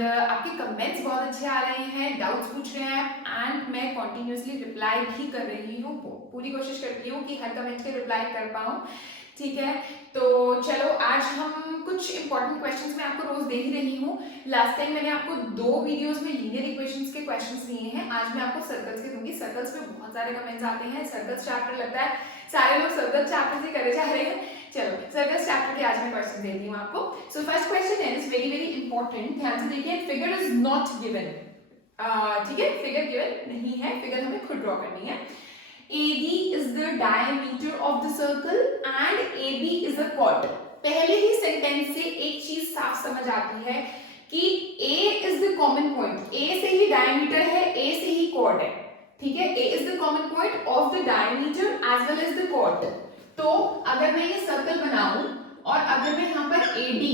आपके कमेंट्स बहुत अच्छे आ रहे हैं, डाउट्स पूछ रहे हैं एंड मैं कॉन्टिन्यूसली रिप्लाई भी कर रही हूँ, पूरी कोशिश करती हूँ कि हर कमेंट के रिप्लाई कर पाऊँ। ठीक है, तो चलो आज हम कुछ इंपॉर्टेंट क्वेश्चंस मैं आपको रोज दे ही रही हूँ। लास्ट टाइम मैंने आपको 2 वीडियोस में लीनियर इक्वेशंस के क्वेश्चंस दिए हैं, आज मैं आपको सर्कल्स के दूंगी। सर्कल्स पे बहुत सारे कमेंट्स आते हैं, सर्कल्स चैप्टर लगता है सारे लोग सर्कल्स चैप्टर से करे जा रहे हैं। चलो सर्कल्स चैप्टर के आज मैं क्वेश्चन देती हूँ आपको। So first question is very very important, ध्यान से देखिए। फिगर इज नॉट गिवन, ठीक है, फिगर गिवन नहीं है, फिगर हमें खुद ड्रॉ करनी है। AB is the diameter of the circle and AB is a chord। पहले ही सेंटेंस से एक चीज साफ समझ आती है कि A is the common point, A से ही diameter है, A से ही chord है, ठीक है। A is the common point of the diameter as well as the chord। तो अगर मैं ये सर्कल बनाऊं और अगर मैं यहाँ पर AD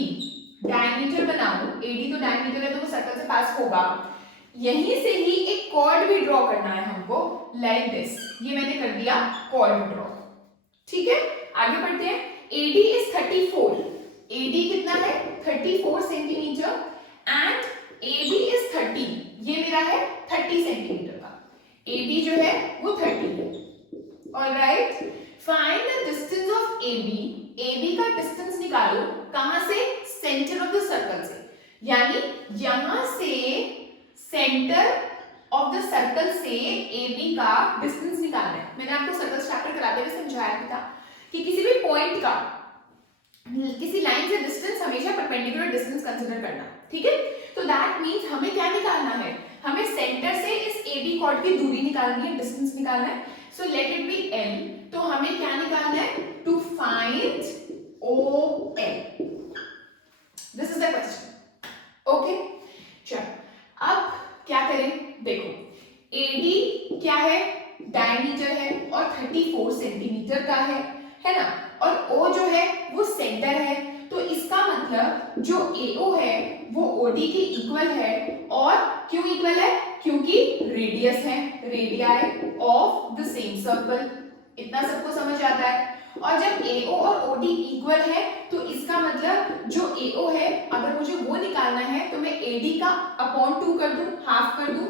डायमीटर बनाऊं, AD तो डायमीटर है तो वो सर्कल से पास होगा, यहीं से ही एक कॉर्ड भी ड्रॉ करना है हमको, लाइक दिस। ये मैंने कर दिया कॉर्ड ड्रॉ, ठीक है। आगे बढ़ते हैं। AD इज 34, AD कितना है 34 सेंटीमीटर एंड AB इज 30, ये मेरा है 30 सेंटीमीटर का, AB जो है वो 30 है। Alright, find the distance of AB। AB का डिस्टेंस निकालो, कहां से? सेंटर ऑफ द सर्कल से, यानी यहां से सेंटर ऑफ द सर्कल से AB का डिस्टेंस निकालना है। मैंने आपको सर्कल चैप्टर कराते हुए समझाया था कि किसी भी पॉइंट का किसी लाइन से डिस्टेंस हमेशा परपेंडिकुलर डिस्टेंस कंसीडर करना, ठीक है। तो दैट मींस हमें क्या निकालना है, हमें सेंटर से इस AB कॉर्ड की दूरी निकालनी है, डिस्टेंस निकालना है। So let it be L। तो हमें क्या निकालना है? To find OL। This is the question, okay. चलो अब क्या करें, देखो AD क्या है, डायमीटर है और 34 सेंटीमीटर का है ना, और O जो है वो सेंटर है, तो इसका मतलब जो AO है वो OD के इक्वल है। और क्यों इक्वल है? क्योंकि रेडियस है, radii of the same circle. इतना सबको समझ आता है। और जब AO और OD इक्वल है तो इसका मतलब जो AO है अगर मुझे वो निकालना है तो मैं AD का अपॉन 2 कर दूं, हाफ कर दूं।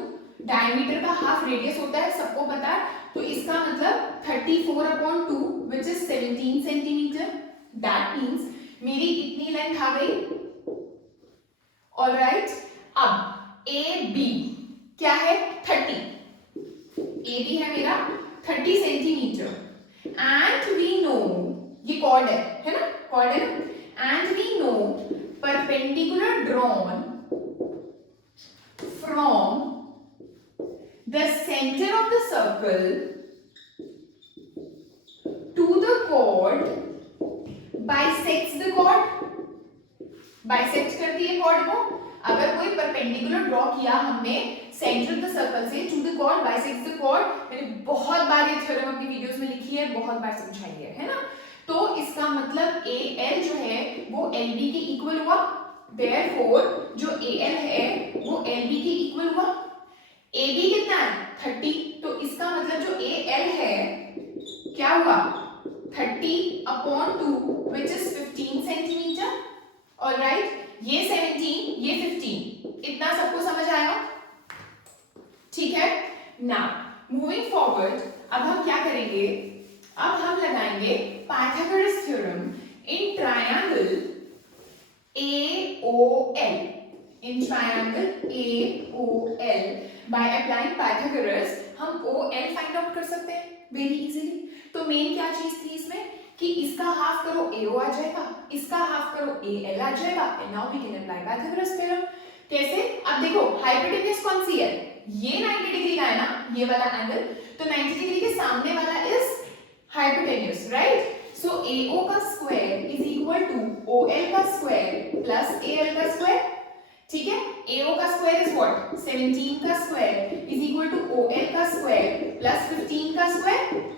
डायमीटर का हाफ रेडियस होता है, सबको पता है। तो इसका मतलब 34 upon 2 which is 17 centimetre. That means मेरी इतनी लेंथ आ गई। ऑलराइट, अब AB क्या है? 30। AB है मेरा 30 सेंटीमीटर एंड वी नो, ये कॉर्ड है ना, कॉर्ड है ना। And we know perpendicular drawn from the centre of the circle to the chord bisects the chord. Bisect करती है कॉर्ड को। अगर कोई परपेंडिकुलर ड्रॉ किया हमने सेंटर ऑफ द सर्कल से to the chord bisects the chord, मैंने बहुत बार ये थ्योरम अपनी वीडियोस में लिखी है, बहुत बार समझाई है ना। तो इसका मतलब AL जो है वो LB के इक्वल हुआ, देयरफॉर जो AL है वो LB के इक्वल हुआ। AB कितना है? 30, तो इसका मतलब जो AL है क्या हुआ? 30 upon 2 which is 15 centimetre. Alright, ये 17 ये 15, इतना सबको समझ आया, ठीक है। नाउ मूविंग फॉरवर्ड, अब हम क्या करेंगे, अब हम लगाएंगे Pythagoras theorem in triangle AOL। In triangle AOL by applying Pythagoras हम OL फाइंड आउट कर सकते हैं वेरी इजीली। तो मेन क्या चीज थी इसमें कि इसका हाफ करो AO आ जाएगा, इसका हाफ करो AL आ जाएगा। And now we can apply Pythagoras theorem. कैसे? अब देखो हाइपोटेन्यूज कौन सी है? ये 90 डिग्री का है ना, ये वाला एंगल, तो 90 डिग्री के सामने वाला is hypotenuse, right. So AO का square is equal to OL का स्क्वायर प्लस AL का स्क्वायर, ठीक है। AO का स्क्वायर इज व्हाट? 17 का square is equal to OL का स्क्वायर प्लस 15 का square.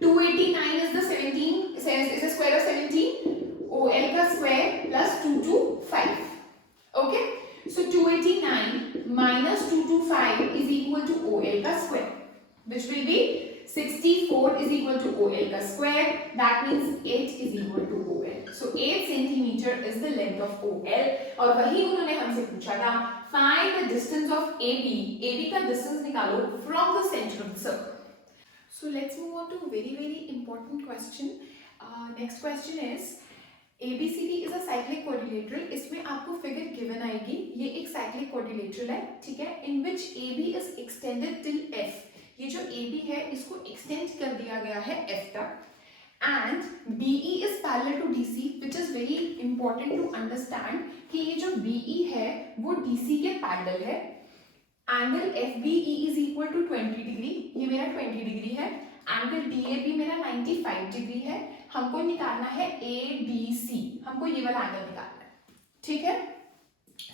289 is the 17 is the square of 17, OL का square plus 225, okay। So 289 minus 225 is equal to OL का square, which will be 64 is equal to OL का square. That means 8 is equal to OL. So 8 centimeter metre is the length of OL, और वही उन्होंने हमसे पूछा था find the distance of AB का distance निकालो from the centre of the circle. So let's move on to very important question. Next question is ABCD is a cyclic quadrilateral. इसमें आपको फिगर गिवन आएगी, ये एक cyclic quadrilateral है, ठीक है, in which AB is extended till F. ये जो AB है इसको extend कर दिया गया है F तक, and BE is parallel to DC, which is very important to understand कि ये जो BE है वो DC के parallel है. Angle FBE is equal to 20 degree, ये मेरा 20 डिग्री है. एंगल DAB मेरा 95 डिग्री है. हमको निकालना है ABC, हमको ये वाला एंगल निकालना है, ठीक है.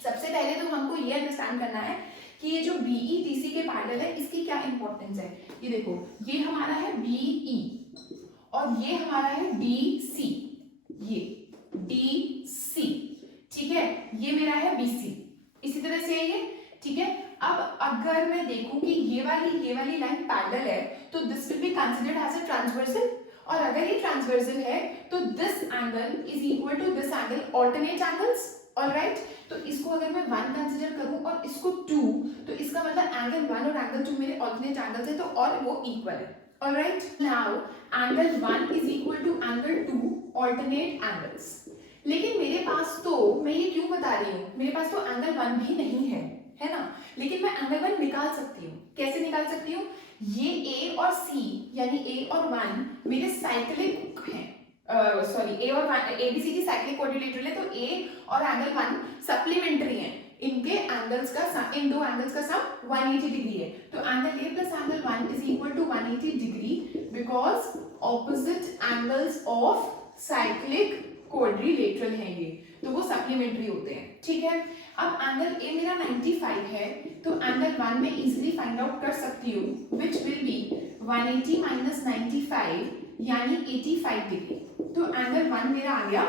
सबसे पहले तो हमको ये अंडरस्टैंड करना है कि ये जो BE DC के पैरेलल है इसकी क्या इंपॉर्टेंस है. ये देखो, ये हमारा है BE और ये हमारा है DC, ये DC, ठीक है, ये मेरा है BC, इसी तरह से ये, ठीक है. अब अगर मैं देखूं कि ये वाली लाइन पैरेलल है तो this will be considered as a transversal, और अगर ये ट्रांसवर्सल है तो this angle is equal to this angle, alternate angles, alright. तो इसको अगर मैं 1 कंसीडर करूं और इसको 2, तो इसका मतलब एंगल 1 और एंगल 2 मेरे ऑल्टरनेट एंगल्स है, तो और वो इक्वल है, alright. Now angle 1 is equal to angle 2 alternate angles. लेकिन मेरे पास तो, मैं ये क्यों बता रही हूँ, मेरे पास तो एंगल 1 भी नहीं है ना, लेकिन मैं एंगल 1 निकाल सकती हूँ. कैसे निकाल सकती हूँ, ये A और C यानी A और 1 मेरे साइक्लिक हैं, सॉरी A और 1 ABCD साइक्लिक क्वाड्रिलेटरल है, तो A और एंगल 1 सप्लीमेंट्री हैं. इनके एंगल्स का सम, इन दो एंगल्स का सम 180 डिग्री है. तो angle A plus angle 1 is equal to 180 degree because opposite angles of cyclic quadrilateral हैं ये, तो वो सप्लीमेंट्री होते हैं, ठीक है. अब एंगल A मेरा 95 है, तो एंगल 1 में इजीली फाइंड आउट कर सकती हूँ, which will be 180 minus 95 यानी 85 डिग्री. तो एंगल 1 मेरा आ गया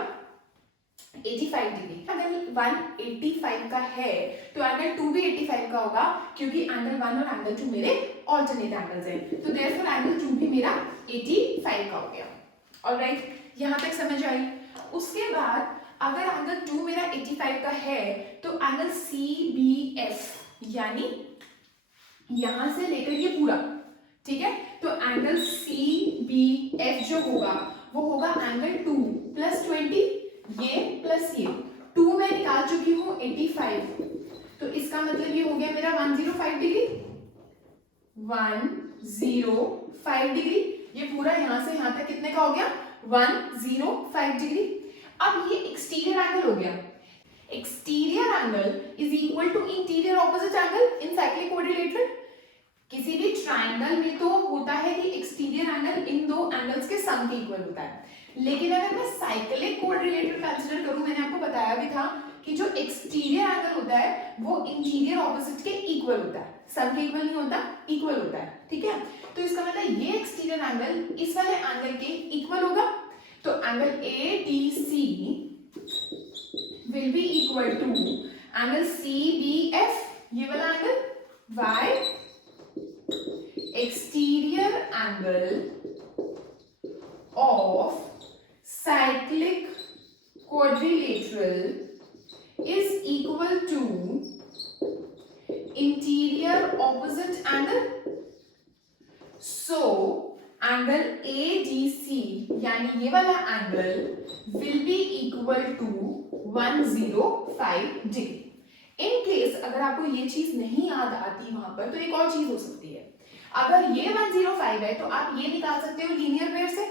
85 डिग्री. एंगल 1 85 का है तो एंगल 2 भी 85 का होगा, क्योंकि एंगल 1 और एंगल 2 मेरे ऑल्टरनेट एंगल्स हैं, तो देयरफॉर एंगल 2 भी मेरा 85 का हो गया. ऑलराइट, यहाँ तक समझ आई. उसके बाद अगर एंगल 2 मेरा 85 का है तो एंगल CBF यानी यहां से लेकर ये पूरा, ठीक है, तो एंगल CBF जो होगा वो होगा एंगल 2 प्लस 20, ये प्लस ये 2 मैं निकाल चुकी हूं 85, तो इसका मतलब ये हो गया मेरा 105 डिग्री, 105 डिग्री. ये पूरा यहां से यहां तक कितने का हो गया, 105 डिग्री. अब ये एक्सटीरियर एंगल हो गया. Exterior angle is equal to interior opposite angle in cyclic quadrilateral. किसी भी ट्रायंगल में तो होता है कि एक्सटीरियर एंगल इन दो एंगल्स के सम के इक्वल होता है, लेकिन अगर मैं साइक्लिक क्वाड्रिलेटरल कंसीडर करूं, मैंने आपको बताया भी था कि जो एक्सटीरियर एंगल होता है वो इंटीरियर ऑपोजिट के इक्वल होता है, सम के इक्वल नहीं होता, इक्वल होता है, ठीक है. तो इसका मतलब ये एक्सटीरियर एंगल इस वाले एंगल के इक्वल होगा, तो angle ADC will be equal to angle CBF, ये वाला angle, y exterior angle of cyclic quadrilateral is equal to interior opposite angle. So angle ADC यानी ये वाला angle will be equal to 105 degree. In case अगर आपको ये चीज नहीं याद आती वहां पर, तो एक और चीज हो सकती है. अगर ये 105 है तो आप ये निकाल सकते हो लीनियर पेयर से,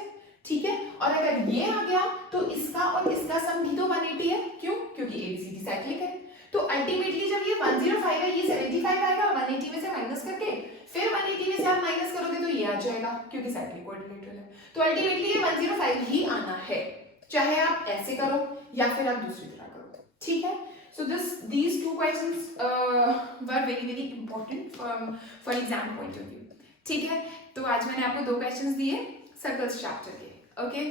ठीक है, और अगर ये आ गया तो इसका और इसका सम भी तो 180 है. क्यों? क्योंकि ABCD साइक्लिक है. तो अल्टीमेटली जब ये 105 है, ये 75 आएगा, 180 में से माइनस करके फिर 180 में से आप माइनस करोगे तो ये आ जाएगा, क्योंकि साइक्लिक क्वाड्रिलेटरल है. तो अल्टीमेटली ये 105 ही आना है, चाहे आप ऐसे करो या फिर आप दूसरी तरह करो, ठीक है. So these two questions were very important for exam point of view. ठीक है, तो आज मैंने आपको 2 questions दिए सर्कल्स चैप्टर के. Okay,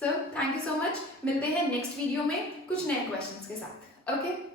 so thank you so much. मिलते हैं नेक्स्ट वीडियो में कुछ नए questions के साथ. ओके.